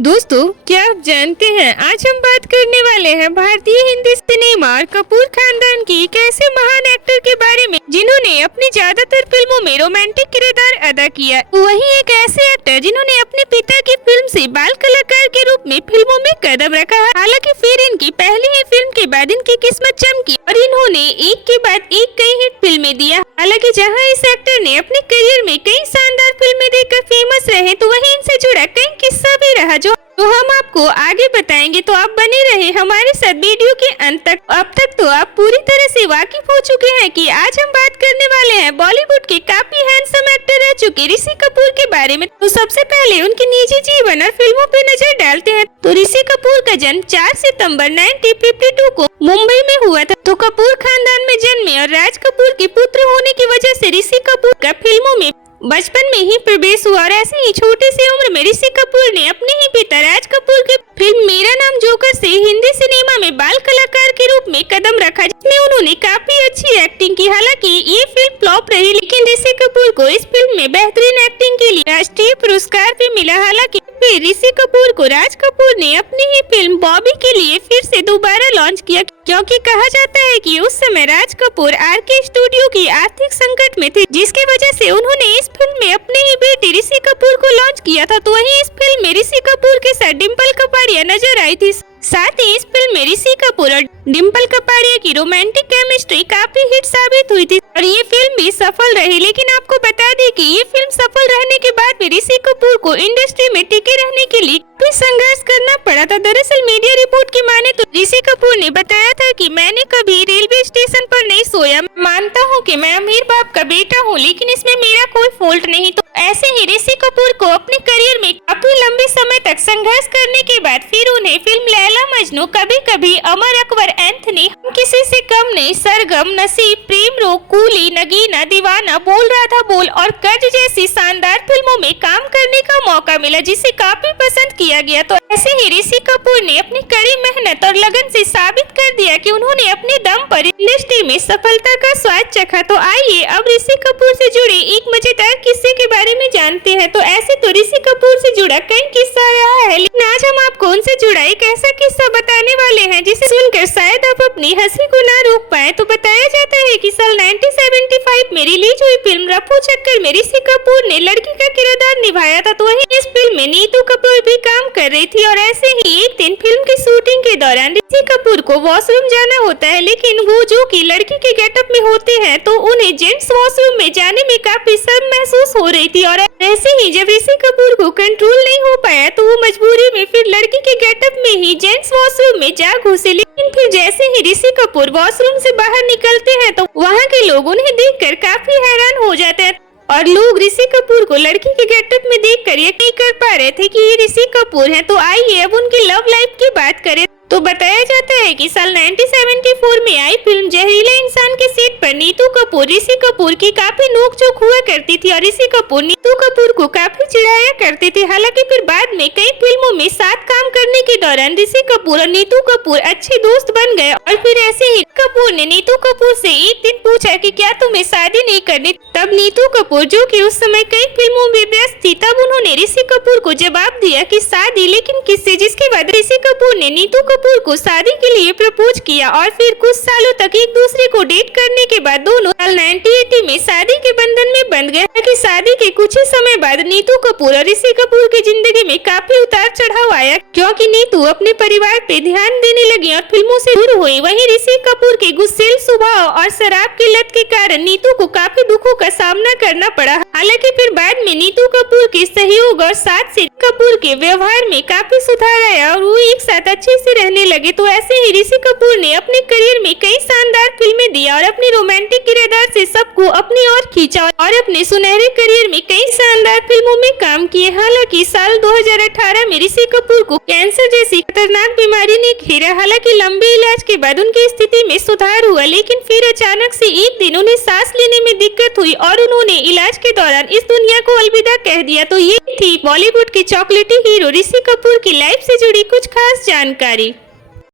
दोस्तों, क्या आप जानते हैं आज हम बात करने वाले हैं भारतीय हिंदी सिनेमा और कपूर खानदान की एक ऐसे महान एक्टर के बारे में जिन्होंने अपनी ज्यादातर फिल्मों में रोमांटिक किरदार अदा किया। वहीं एक ऐसे एक्टर जिन्होंने अपने पिता की फिल्म से बाल कलाकार के रूप में फिल्मों में कदम रखा। हालांकि फिर इनकी पहली ही फिल्म के बाद इनकी किस्मत चमकी और इन्होंने एक के बाद एक कई हिट फिल्में दिया। हालांकि जहाँ इस एक्टर ने अपने करियर में कई शानदार फिल्में देकर फेमस रहे, तो वहीं इनसे जुड़ा कई किस्सा भी रहा जो हम आपको आगे बताएंगे। तो आप बने रहे हमारे साथ वीडियो के अंत तक। अब तक तो आप पूरी तरह से वाकिफ हो चुके हैं कि आज हम बात करने वाले हैं बॉलीवुड के काफी हैंडसम एक्टर रह चुके ऋषि कपूर के बारे में। तो सबसे पहले उनके निजी जीवन और फिल्मों पे नजर डालते हैं। तो ऋषि कपूर का जन्म 4 सितंबर 1952 को मुंबई में हुआ था। तो कपूर खानदान में जन्मे और राज कपूर के पुत्र होने की वजह से ऋषि कपूर का फिल्मों में बचपन में ही प्रवेश हुआ और ऐसे ही छोटी सी उम्र में ऋषि कपूर ने अपने ही पिता राज कपूर की फिल्म मेरा नाम जोकर से हिंदी सिनेमा में बाल कलाकार के रूप में कदम रखा, जिसमें उन्होंने काफी अच्छी एक्टिंग की। हालांकि ये फिल्म फ्लॉप रही, लेकिन ऋषि कपूर को इस फिल्म में बेहतरीन एक्टिंग के लिए राष्ट्रीय पुरस्कार भी मिला। हालांकि फिर ऋषि कपूर को राज कपूर ने अपनी ही फिल्म बॉबी के लिए फिर से दोबारा लॉन्च किया, क्योंकि कहा जाता है कि उस समय राज कपूर आरके स्टूडियो की आर्थिक संकट में थे, जिसकी वजह से उन्होंने इस फिल्म में अपने ही बेटे ऋषि कपूर को लॉन्च किया था। तो वहीं इस फिल्म में ऋषि कपूर के साथ डिम्पल कपाड़िया नजर आई थी। साथ ही इस फिल्म में ऋषि कपूर और डिम्पल कपाड़िया की रोमांटिक केमिस्ट्री काफी हिट साबित हुई थी और ये फिल्म भी सफल रही। लेकिन आपको बता दें कि ये फिल्म सफल रहने के बाद भी ऋषि कपूर को इंडस्ट्री में टिके रहने के लिए काफी संघर्ष करना पड़ा था। दरअसल मीडिया रिपोर्ट की माने तो ऋषि कपूर ने बताया था कि मैंने कभी रेलवे स्टेशन पर नहीं सोया। मानता हूँ कि मैं अमीर बाप का बेटा हूँ, लेकिन इसमें मेरा कोई फॉल्ट नहीं। तो ऐसे ही ऋषि कपूर को अपने करियर में काफी लंबे समय तक संघर्ष करने के बाद फिर उन्हें फिल्म लैला मजनू, कभी कभी, अमर अकबर एंथनी, हम किसी से कम नहीं, सरगम, नसीब, प्रेम रोग, कूली, नगीना, दीवाना, बोल राधा बोल और कर्ज जैसी शानदार फिल्मों में काम करने का मौका मिला, जिसे काफी पसंद किया गया। तो ऐसे ही ऋषि कपूर ने अपनी कड़ी मेहनत और लगन से साबित कर दिया कि उन्होंने अपने दम पर इंडस्ट्री में सफलता का स्वाद चखा। तो आइए अब ऋषि कपूर से जुड़े एक मजेदार किस्से के बारे में जानते हैं। तो ऐसे तो ऋषि कपूर से जुड़ा कई किस्सा रहा है, लेकिन आज हम आपको उनसे जुड़ा एक ऐसा किस्सा बताने वाले हैं जिसे सुनकर शायद आप अपनी हंसी को ना रोक पाए। तो बताया जाता है कि साल 1975 में रिलीज हुई फिल्म रफू चक्कर में ऋषि कपूर ने लड़की का किरदार निभाया था। तो वहीं इस फिल्म में नीतू कपूर भी काम कर रही थी और ऐसे ही एक दिन फिल्म की शूटिंग के दौरान ऋषि कपूर को वॉशरूम जाना होता है, लेकिन वो जो कि लड़की के गेटअप में होते हैं, तो उन्हें जेंट्स वॉशरूम में जाने में काफी शर्म महसूस हो रही थी। और ऐसे ही जब ऋषि कपूर को कंट्रोल नहीं हो पाया, तो वो मजबूरी में फिर लड़की के गेटअप में ही जेंट्स वॉशरूम में जा घुसे। लेकिन फिर जैसे ही ऋषि कपूर वॉशरूम से बाहर निकलते हैं, तो वहाँ के लोग उन्हें देखकर काफी हैरान हो जाते हैं और लोग ऋषि कपूर को लड़की के गेटअप में देखकर यकीन नहीं कर पा रहे थे कि ये ऋषि कपूर हैं। तो आइए अब उनकी लव लाइफ की बात करें। तो बताया जाता है कि साल 1974 में आई फिल्म जहरीला इंसान के सेट पर नीतू कपूर ऋषि कपूर की काफी नोकझोंक हुआ करती थी और ऋषि कपूर नीतू कपूर को काफी चिढ़ाया करते थे। हालांकि फिर बाद में कई फिल्मों में साथ काम करने के दौरान ऋषि कपूर और नीतू कपूर अच्छे दोस्त बन गए और फिर ऐसे ही कपूर ने नीतू कपूर से एक दिन पूछा कि क्या तुम्हें शादी नहीं करनी। तब नीतू कपूर, जो कि उस समय कई फिल्मों में व्यस्त थी, तब उन्होंने ऋषि कपूर को जवाब दिया कि शादी, लेकिन किससे। जिसके बाद ऋषि कपूर ने नीतू कपूर को शादी के लिए प्रपोज किया और फिर कुछ सालों तक एक दूसरे को डेट करने के बाद दोनों साल 1980 में शादी के बंधन में बंध गए। कि शादी के कुछ ही समय बाद नीतू कपूर और ऋषि कपूर की जिंदगी में काफी उतार चढ़ाव आया, क्योंकि नीतू अपने परिवार पे ध्यान देने लगी और फिल्मों से दूर हुई। वहीं ऋषि कपूर के गुस्सेल स्वभाव और शराब की लत के कारण नीतू को काफी दुखों का सामना करना पड़ा। हालांकि फिर बाद में नीतू कपूर के सहयोग और साथ से कपूर के व्यवहार में काफी सुधार आया और वो एक साथ अच्छे से रहने लगे। तो ऐसे ही ऋषि कपूर ने अपने करियर में कई शानदार फिल्में दी और अपने रोमांटिक किरदार से सबको अपनी ओर खींचा और अपने सुनहरे करियर में कई शानदार फिल्मों में काम किए। हालांकि साल 2018 में ऋषि कपूर को कैंसर जैसी खतरनाक बीमारी ने घेरा। हालांकि लंबे इलाज के बाद उनकी स्थिति में सुधार हुआ, लेकिन फिर अचानक से एक दिन उन्हें सांस लेने में दिक्कत हुई और उन्होंने इलाज के दौरान इस दुनिया को अलविदा कह दिया। तो ये थी बॉलीवुड के चॉकलेटी हीरो ऋषि कपूर की लाइफ से जुड़ी कुछ खास जानकारी।